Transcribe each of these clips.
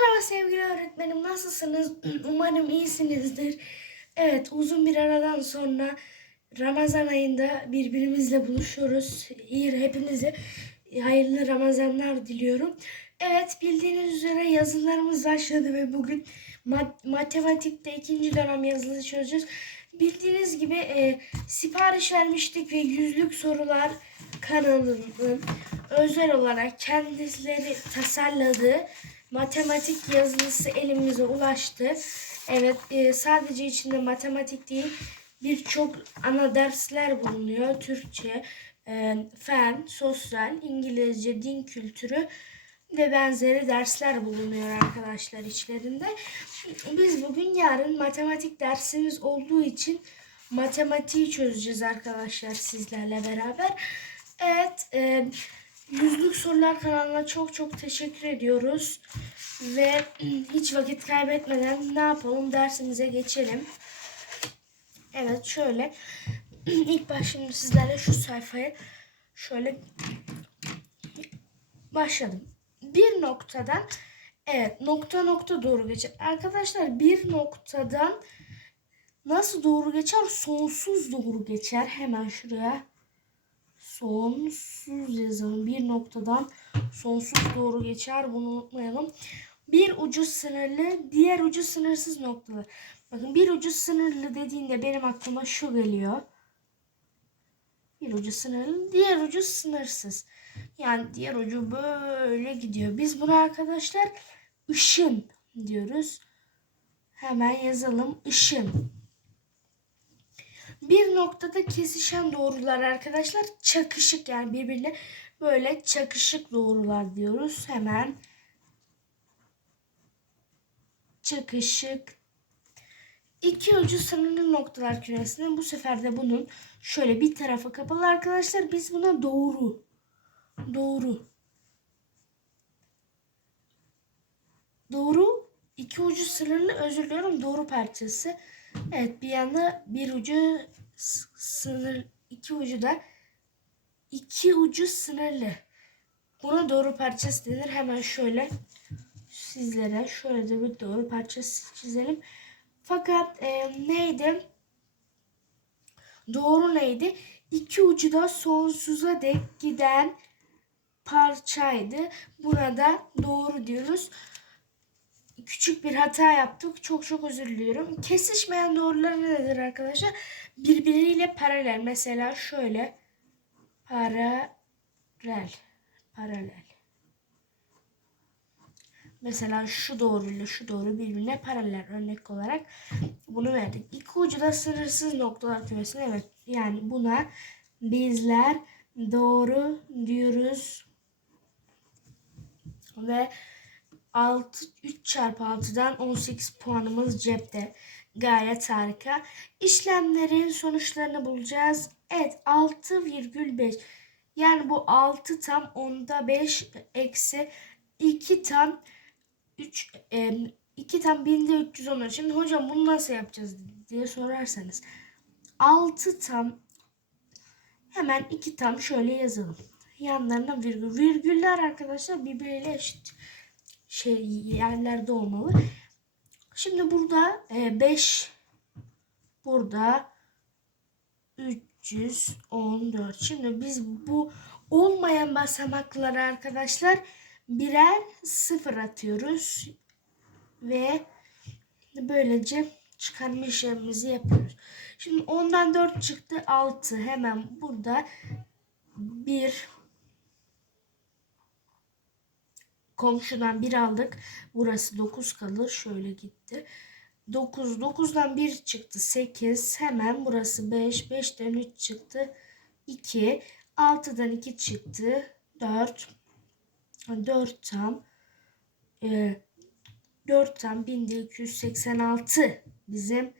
Merhaba sevgili öğretmenim nasılsınız? Umarım iyisinizdir. Evet uzun bir aradan sonra Ramazan ayında birbirimizle buluşuyoruz. İyi hepinize hayırlı Ramazanlar diliyorum. Evet bildiğiniz üzere yazılarımız başladı ve bugün mat- matematikte ikinci dönem yazılı çözeceğiz. Bildiğiniz gibi e, sipariş vermiştik ve yüzlük sorular kanalının özel olarak kendileri tasarladığı matematik yazılısı elimize ulaştı. Evet e, sadece içinde matematik değil birçok ana dersler bulunuyor. Türkçe, e, fen, sosyal, İngilizce, din kültürü ve benzeri dersler bulunuyor arkadaşlar içlerinde. Biz bugün yarın matematik dersimiz olduğu için matematiği çözeceğiz arkadaşlar sizlerle beraber. Evet, e, Yüzlük Sorular kanalına çok çok teşekkür ediyoruz. Ve hiç vakit kaybetmeden ne yapalım dersimize geçelim. Evet şöyle. İlk baş şimdi sizlerle şu sayfayı şöyle başladım. Bir noktadan evet nokta nokta doğru geçer. Arkadaşlar bir noktadan nasıl doğru geçer? Sonsuz doğru geçer. Hemen şuraya sonsuz yazalım. Bir noktadan sonsuz doğru geçer. Bunu unutmayalım. Bir ucu sınırlı, diğer ucu sınırsız noktalar. Bakın bir ucu sınırlı dediğinde benim aklıma şu geliyor. Bir ucu sınırlı, diğer ucu sınırsız. Yani diğer ucu böyle gidiyor. Biz buna arkadaşlar ışın diyoruz. Hemen yazalım. Işın. Bir noktada kesişen doğrular arkadaşlar. Çakışık yani birbirine böyle çakışık doğrular diyoruz. Hemen çakışık. İki ucu sınırlı noktalar küresinde. Bu sefer de bunun şöyle bir tarafı kapalı arkadaşlar. Biz buna doğru doğru doğru. İki ucu sınırlı özür diliyorum doğru parçası evet bir yanda bir ucu sınır iki ucu da iki ucu sınırlı. Buna doğru parçası denir. Hemen şöyle sizlere şöyle de bir doğru parçası çizelim. Fakat e, neydi? Doğru neydi? İki ucu da sonsuza dek giden parçaydı. Buna da doğru diyoruz küçük bir hata yaptık. Çok çok özür diliyorum. Kesişmeyen doğrular nedir arkadaşlar? Birbiriyle paralel. Mesela şöyle paralel. Paralel. Mesela şu doğruyla şu doğru birbirine paralel örnek olarak bunu verdik. İki ucu da sınırsız noktalar kümesine evet. Yani buna bizler doğru diyoruz. Ve 6 3 çarpı 6'dan 18 puanımız cepte. Gayet harika. İşlemlerin sonuçlarını bulacağız. Evet 6,5 yani bu 6 tam onda 5 eksi 2 tam 3 e, 2 tam binde 310. Şimdi hocam bunu nasıl yapacağız diye sorarsanız 6 tam hemen 2 tam şöyle yazalım. Yanlarına virgül. Virgüller arkadaşlar birbiriyle eşit şey yerlerde olmalı. Şimdi burada 5 burada 314. Şimdi biz bu olmayan basamaklara arkadaşlar birer sıfır atıyoruz ve böylece çıkarma işlemimizi yapıyoruz. Şimdi ondan 4 çıktı 6 hemen burada 1 komşudan 1 aldık. Burası 9 kalır. Şöyle gitti. 9. 9'dan 1 çıktı. 8. Hemen burası 5. 5'ten 3 çıktı. 2. 6'dan 2 çıktı. 4. 4 tam. E, 4 tam 1286 bizim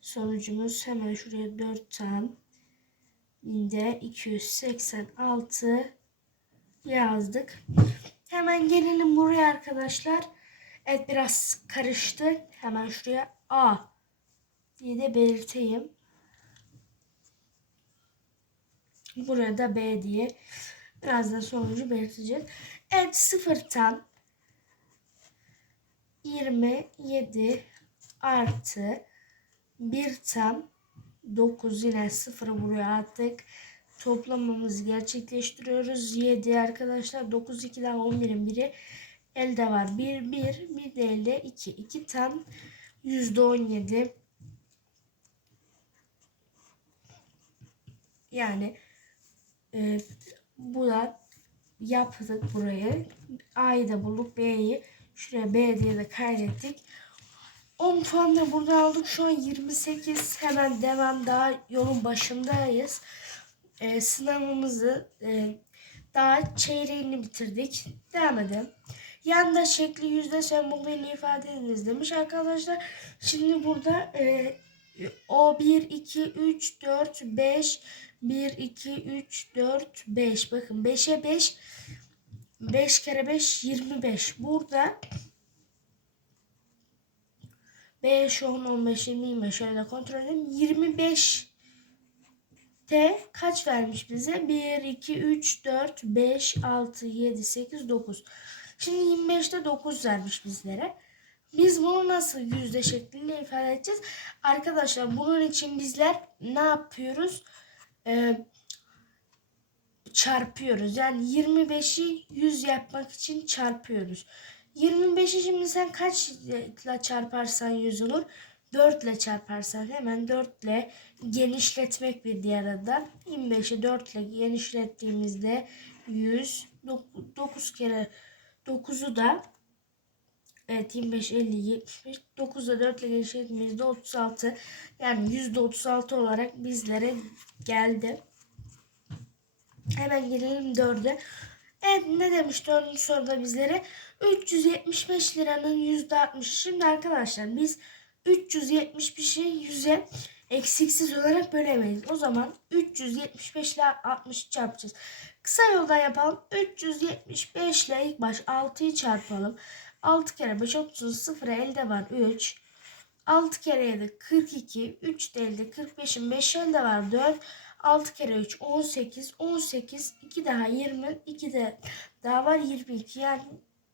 sonucumuz. Hemen şuraya 4 tam. 1286 yazdık. Hemen gelelim buraya arkadaşlar. Evet biraz karıştı. Hemen şuraya A diye de belirteyim. Buraya da B diye. Birazdan sonucu belirteceğiz. Evet sıfırtan 27 artı 1 tam 9 yine sıfırı buraya attık. Toplamamızı gerçekleştiriyoruz. 7 arkadaşlar 9 2 daha 11'in biri elde var. 1 1 bir de elde 2 2 tam %17 yani e, bu da yaptık burayı. A'yı da bulduk. B'yi şuraya B diye de kaydettik. 10 puan da burada aldık. Şu an 28. Hemen devam. Daha yolun başındayız. Ee, sınavımızı e, daha çeyreğini bitirdik. Devam edelim. Yanda şekli yüzde sembolüyle ifade ediniz demiş arkadaşlar. Şimdi burada e, o 1, 2, 3, 4, 5, 1, 2, 3, 4, 5. Bakın 5'e 5. 5 kere 5 25. Burada 5, 10, 15, 20, 25 şöyle kontrol edelim. 25 T kaç vermiş bize? 1, 2, 3, 4, 5, 6, 7, 8, 9. Şimdi 25'te 9 vermiş bizlere. Biz bunu nasıl yüzde şeklinde ifade edeceğiz? Arkadaşlar bunun için bizler ne yapıyoruz? Ee, çarpıyoruz. Yani 25'i 100 yapmak için çarpıyoruz. 25'i şimdi sen kaçla çarparsan 100 olur? 4 ile çarparsan hemen 4 ile genişletmek bir diğer adı. 25'i 4 ile genişlettiğimizde 100 9 kere 9'u da Evet 25, 50, 75, 9'da 4 ile genişlettiğimizde 36. Yani %36 olarak bizlere geldi. Hemen gelelim 4'e. Evet ne demiş 4. soruda bizlere? 375 liranın %60. Şimdi arkadaşlar biz 375'i 100'e eksiksiz olarak bölemeyiz. O zaman 375 ile 60 çarpacağız. Kısa yoldan yapalım. 375 ile ilk baş 6'yı çarpalım. 6 kere 5 30 0 elde var 3. 6 kere 7 42. 3 de elde 45'in 5 elde var 4. 6 kere 3 18. 18 2 daha 20. 2 de daha var 22. Yani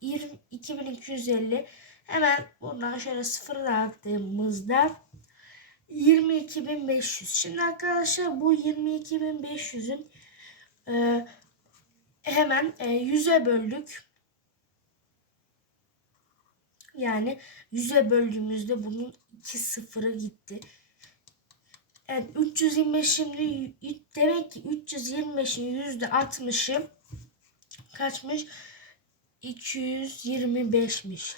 20, 2250. Hemen buradan şöyle sıfır dağıttığımızda 22.500. Şimdi arkadaşlar bu 22.500'ün e, hemen e, 100'e böldük. Yani 100'e böldüğümüzde bunun 2 sıfırı gitti. Evet 325 şimdi demek ki 325'in %60'ı kaçmış? 225'miş.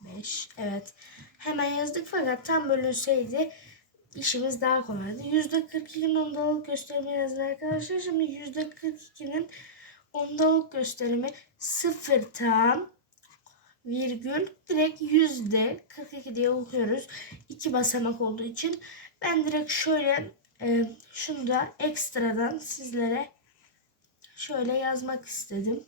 5 evet. Hemen yazdık fakat tam bölünseydi işimiz daha kolaydı. %42'nin ondalık gösterimi yazın arkadaşlar. Şimdi %42'nin ondalık gösterimi 0 tam virgül direkt yüzde 42 diye okuyoruz. İki basamak olduğu için ben direkt şöyle e, şunu da ekstradan sizlere şöyle yazmak istedim.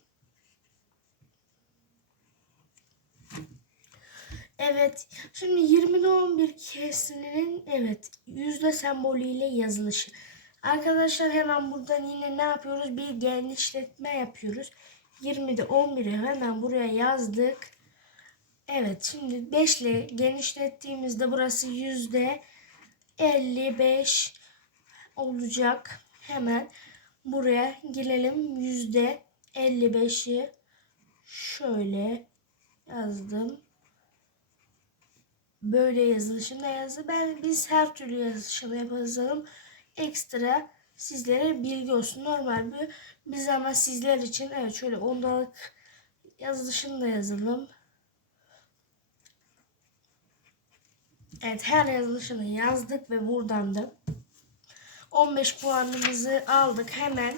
Evet. Şimdi 20'de 11 kesiminin evet yüzde sembolüyle yazılışı. Arkadaşlar hemen buradan yine ne yapıyoruz? Bir genişletme yapıyoruz. 20'de 11'i hemen buraya yazdık. Evet şimdi 5 ile genişlettiğimizde burası yüzde 55 olacak. Hemen buraya gelelim. Yüzde 55'i şöyle yazdım. Böyle yazılışında yazdı. Ben biz her türlü yazışını yapalım. Ekstra sizlere bilgi olsun. Normal bir biz ama sizler için evet şöyle ondalık yazılışını da yazalım. Evet her yazılışını yazdık ve buradan da 15 puanımızı aldık. Hemen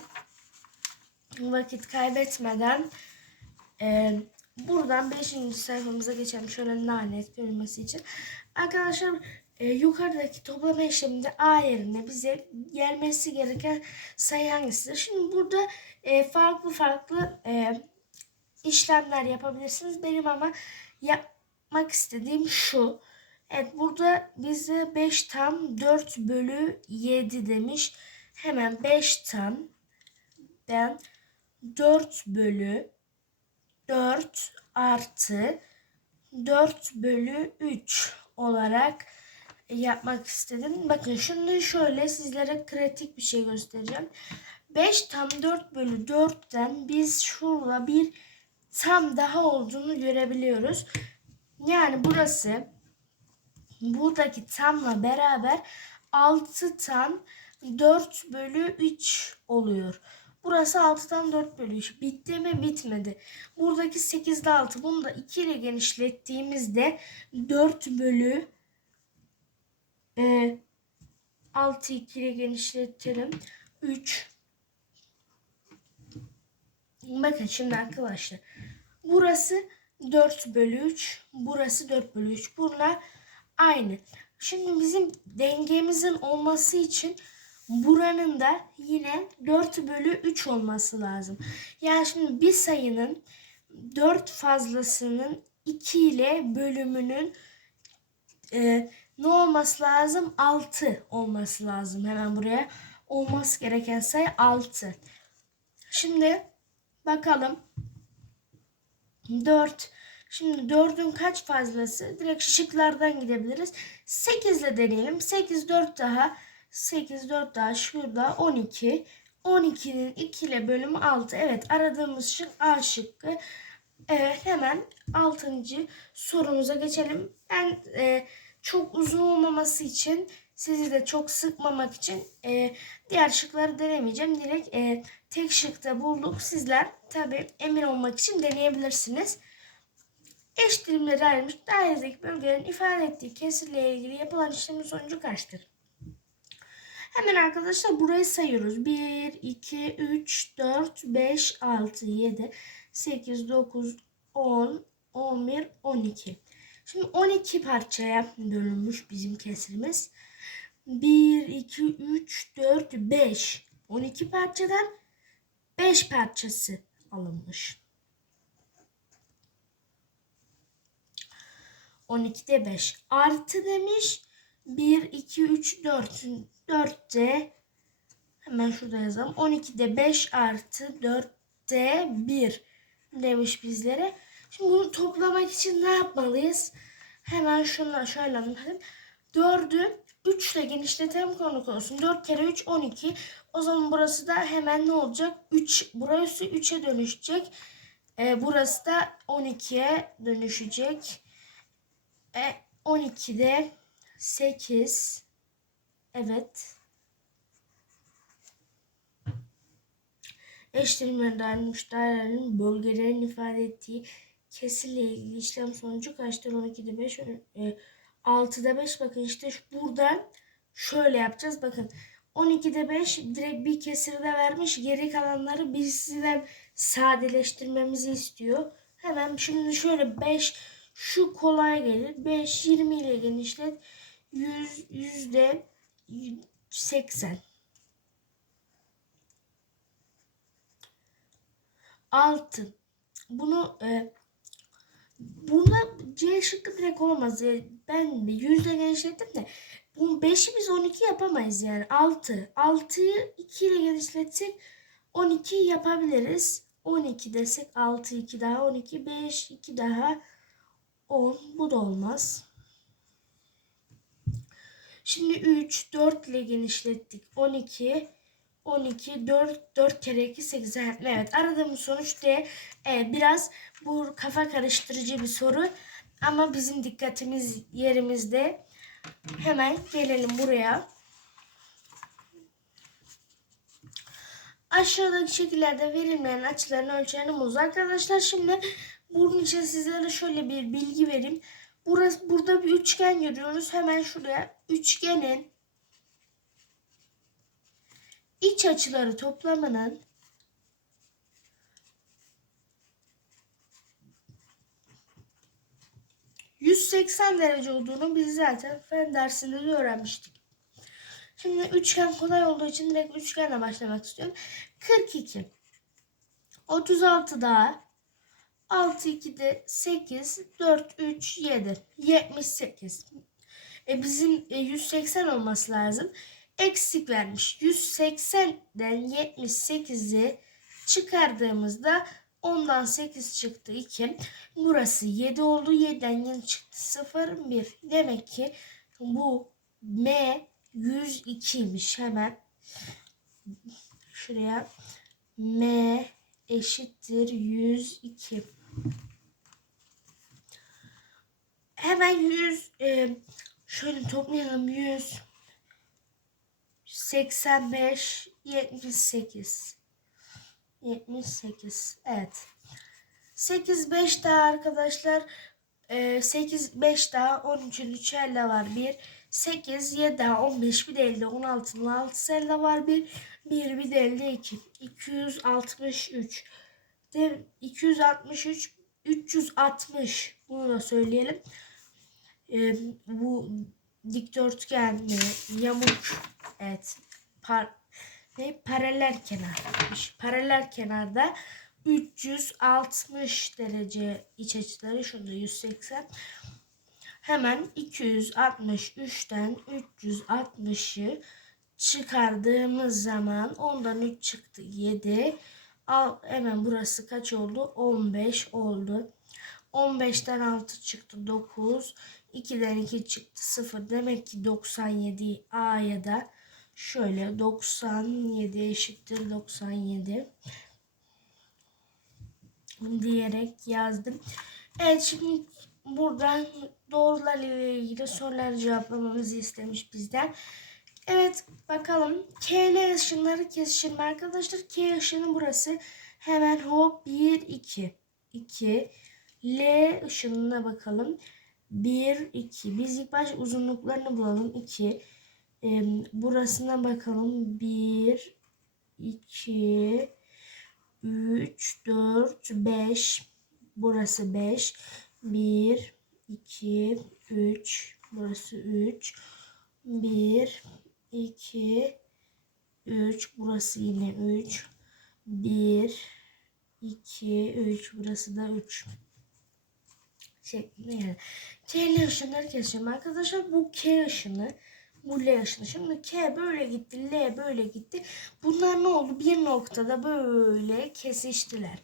vakit kaybetmeden e, buradan 5. sayfamıza geçelim. Şöyle lanet görülmesi için. Arkadaşlar e, yukarıdaki toplama işleminde A yerine bize gelmesi gereken sayı hangisidir? Şimdi burada e, farklı farklı e, işlemler yapabilirsiniz. Benim ama yapmak istediğim şu. Evet burada bize 5 tam 4 bölü 7 demiş. Hemen 5 tam ben 4 bölü 4 artı 4 bölü 3 olarak yapmak istedim. Bakın şimdi şöyle sizlere kritik bir şey göstereceğim. 5 tam 4 bölü 4'ten biz şurada bir tam daha olduğunu görebiliyoruz. Yani burası buradaki tamla beraber 6 tam 4 bölü 3 oluyor. Burası 6'dan 4 bölü 3. Bitti mi? Bitmedi. Buradaki 8'de 6. Bunu da 2 ile genişlettiğimizde 4 bölü e, 6 2 ile genişletelim. 3 Bakın şimdi arkadaşlar. Burası 4 bölü 3. Burası 4 bölü 3. Bunlar aynı. Şimdi bizim dengemizin olması için buranın da yine 4 bölü 3 olması lazım. Yani şimdi bir sayının 4 fazlasının 2 ile bölümünün e, ne olması lazım? 6 olması lazım. Hemen buraya olması gereken sayı 6. Şimdi bakalım. 4. Şimdi 4'ün kaç fazlası? Direkt şıklardan gidebiliriz. 8 ile deneyelim. 8 4 daha. 8 4 daha şurada 12. 12'nin 2 ile bölümü 6. Evet aradığımız şık A şıkkı. Evet hemen 6. sorumuza geçelim. Ben e, çok uzun olmaması için sizi de çok sıkmamak için e, diğer şıkları denemeyeceğim. Direkt e, tek şıkta bulduk. Sizler tabi emin olmak için deneyebilirsiniz. Eş dilimleri ayrılmış dairedeki bölgelerin ifade ettiği kesirle ilgili yapılan işlemin sonucu kaçtır? Hemen arkadaşlar burayı sayıyoruz. 1, 2, 3, 4, 5, 6, 7, 8, 9, 10, 11, 12. Şimdi 12 parçaya bölünmüş bizim kesirimiz. 1, 2, 3, 4, 5. 12 parçadan 5 parçası alınmış. 12'de 5 artı demiş. 1, 2, 3, 4. 4'te hemen şurada yazalım. 12'de 5 artı 4'te 1 demiş bizlere. Şimdi bunu toplamak için ne yapmalıyız? Hemen şundan şöyle anlatalım. 4'ü 3 ile genişletelim konuk olsun. 4 kere 3 12. O zaman burası da hemen ne olacak? 3 burası 3'e dönüşecek. E, burası da 12'ye dönüşecek. E, 12'de 8 Evet. Eşlerimler dayanmış dairelerin bölgelerin ifade ettiği kesirle ilgili işlem sonucu kaçtır? 12'de 5, e, 6'da 5 bakın işte buradan şöyle yapacağız. Bakın 12'de 5 direkt bir kesiri de vermiş. Geri kalanları bizden sadeleştirmemizi istiyor. Hemen şimdi şöyle 5 şu kolay gelir. 5 20 ile genişlet. 100 yüzde 80. 6. Bunu e, buna C şıkkı direkt olamaz. Yani ben yüzde genişlettim de bunu 5'i biz 12 yapamayız yani. 6. 6'yı 2 ile genişletsek 12 yapabiliriz. 12 desek 6 2 daha 12 5 2 daha 10 bu da olmaz. Şimdi 3 4 ile genişlettik. 12 12 4 4 kere 2 8 evet aradığımız sonuç D. Evet, biraz bu kafa karıştırıcı bir soru ama bizim dikkatimiz yerimizde. Hemen gelelim buraya. Aşağıdaki şekillerde verilmeyen açıların ölçülerini bulunuz. Arkadaşlar şimdi bunun için sizlere şöyle bir bilgi vereyim. Burası, burada bir üçgen görüyoruz. Hemen şuraya üçgenin iç açıları toplamının ...180 derece olduğunu biz zaten fen dersinde de öğrenmiştik. Şimdi üçgen kolay olduğu için direkt üçgenle başlamak istiyorum. 42. 36 daha 6 2 de 8 4 3 7 78. E bizim e, 180 olması lazım. Eksik vermiş. 180'den 78'i çıkardığımızda 10'dan 8 çıktı 2. Burası 7 oldu. 7'den yeni çıktı 0 1. Demek ki bu M 102'ymiş hemen. Şuraya M eşittir 102. Hemen 100 e, şöyle toplayalım 100 85 78 78 evet. 8 5 daha arkadaşlar e, 8 5 daha 13'ün 3 elde var 1 8 7 daha 15 bir de elde 16'nın 6 elde var 1 1 bir de elde 2 263 de 263 360 bunu da söyleyelim e, bu dikdörtgen mi yamuk evet par, ne paralel kenarmış. Paralel kenarda 360 derece iç açıları şurada 180. Hemen 263'ten 360'ı çıkardığımız zaman ondan 3 çıktı 7. Al, hemen burası kaç oldu? 15 oldu. 15'ten 6 çıktı 9. 2'den 2 çıktı 0. Demek ki 97 A'ya da şöyle 97 eşittir 97 diyerek yazdım. Evet şimdi buradan doğrular ile ilgili soruları cevaplamamızı istemiş bizden. Evet bakalım. K ile ışınları kesişir mi arkadaşlar? K ışını burası. Hemen hop 1 2 2 L ışınına bakalım. 1 2 biz ilk baş uzunluklarını bulalım. 2 e, burasına bakalım. 1 2 3 4 5 burası 5 1 2 3 burası 3 1 2 3 burası yine 3 1 2 3 burası da 3 şeklinde yani. K ışınları keseceğim arkadaşlar. Bu K ışını bu L ışını. Şimdi K böyle gitti, L böyle gitti. Bunlar ne oldu? Bir noktada böyle kesiştiler.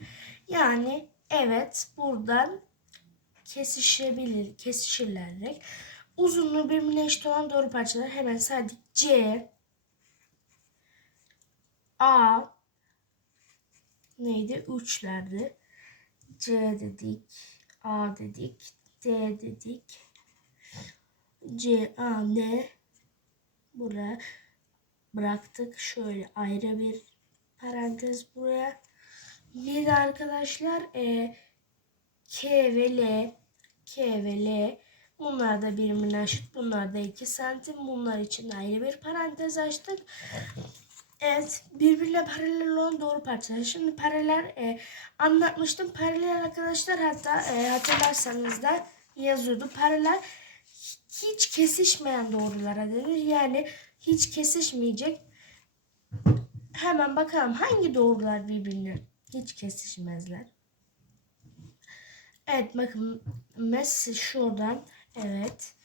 Yani evet buradan kesişebilir, kesişirler. Uzunluğu birbirine eşit olan doğru parçalar hemen saydık. C A neydi? Üçlerdi. C dedik. A dedik. D dedik. C, A, D buraya bıraktık. Şöyle ayrı bir parantez buraya. Bir arkadaşlar e, K ve L K ve L bunlar da birbirine eşit. Bunlar da 2 santim. Bunlar için ayrı bir parantez açtık. Evet, birbirine paralel olan doğru parçalar. Şimdi paralel e, anlatmıştım. Paralel arkadaşlar hatta e, hatırlarsanız da yazıyordu. Paralel hiç kesişmeyen doğrulara denir. Yani hiç kesişmeyecek. Hemen bakalım hangi doğrular birbirine hiç kesişmezler. Evet bakın mesela şuradan evet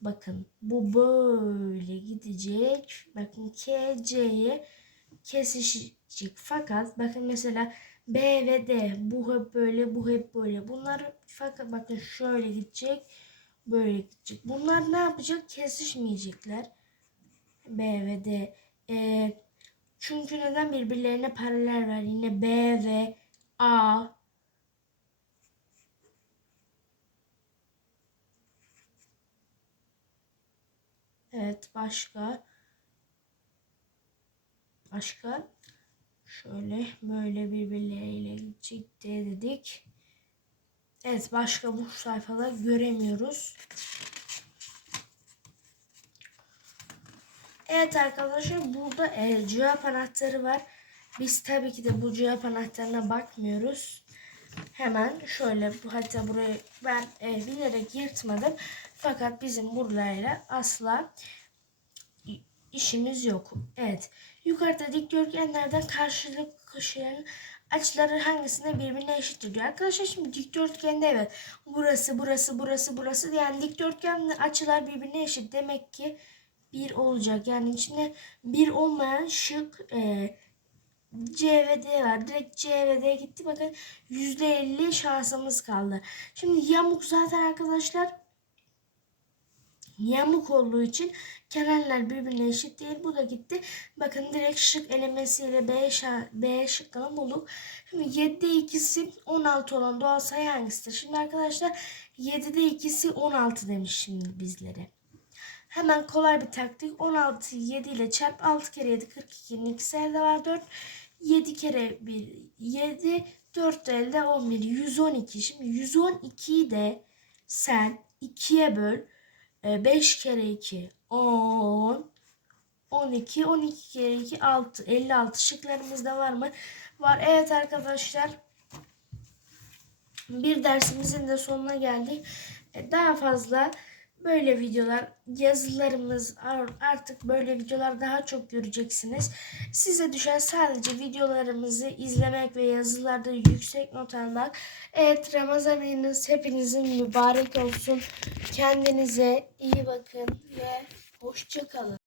bakın bu böyle gidecek. Bakın K C'ye kesişecek. Fakat bakın mesela B ve D bu hep böyle bu hep böyle. Bunlar fakat bakın şöyle gidecek böyle gidecek. Bunlar ne yapacak? Kesişmeyecekler. B ve D. E, çünkü neden birbirlerine paralel var? Yine B ve A. Evet başka. Başka. Şöyle böyle birbirleriyle D dedik. Evet başka bu sayfada göremiyoruz. Evet arkadaşlar burada e, cevap anahtarı var. Biz tabii ki de bu cevap anahtarına bakmıyoruz. Hemen şöyle bu hatta burayı ben e, bilerek yırtmadım. Fakat bizim burayla asla işimiz yok. Evet. Yukarıda dikdörtgenlerden karşılık koşuyan açıları hangisinde birbirine eşittir diyor. Arkadaşlar şimdi dikdörtgende evet burası burası burası burası yani dikdörtgen açılar birbirine eşit. Demek ki bir olacak. Yani içinde bir olmayan şık e, C ve D var. Direkt C ve D gitti. Bakın %50 şansımız kaldı. Şimdi yamuk zaten arkadaşlar yamuk olduğu için kenarlar birbirine eşit değil. Bu da gitti. Bakın direkt şık elemesiyle B, B şıkkını bulduk. Şimdi 7'de ikisi 16 olan doğal sayı hangisidir? Şimdi arkadaşlar 7'de ikisi 16 demiş şimdi bizlere. Hemen kolay bir taktik. 16 7 ile çarp 6 kere 7 42'nin ikisi elde var 4. 7 kere 1 7 4 elde 11 112. Şimdi 112'yi de sen 2'ye böl. 5 kere 2 10 12 12 kere 2 6 56 şıklarımızda var mı? Var. Evet arkadaşlar. Bir dersimizin de sonuna geldik. E, Daha fazla böyle videolar, yazılarımız ar- artık böyle videolar daha çok göreceksiniz. Size düşen sadece videolarımızı izlemek ve yazılarda yüksek not almak. Evet Ramazan ayınız hepinizin mübarek olsun. Kendinize iyi bakın ve hoşça kalın.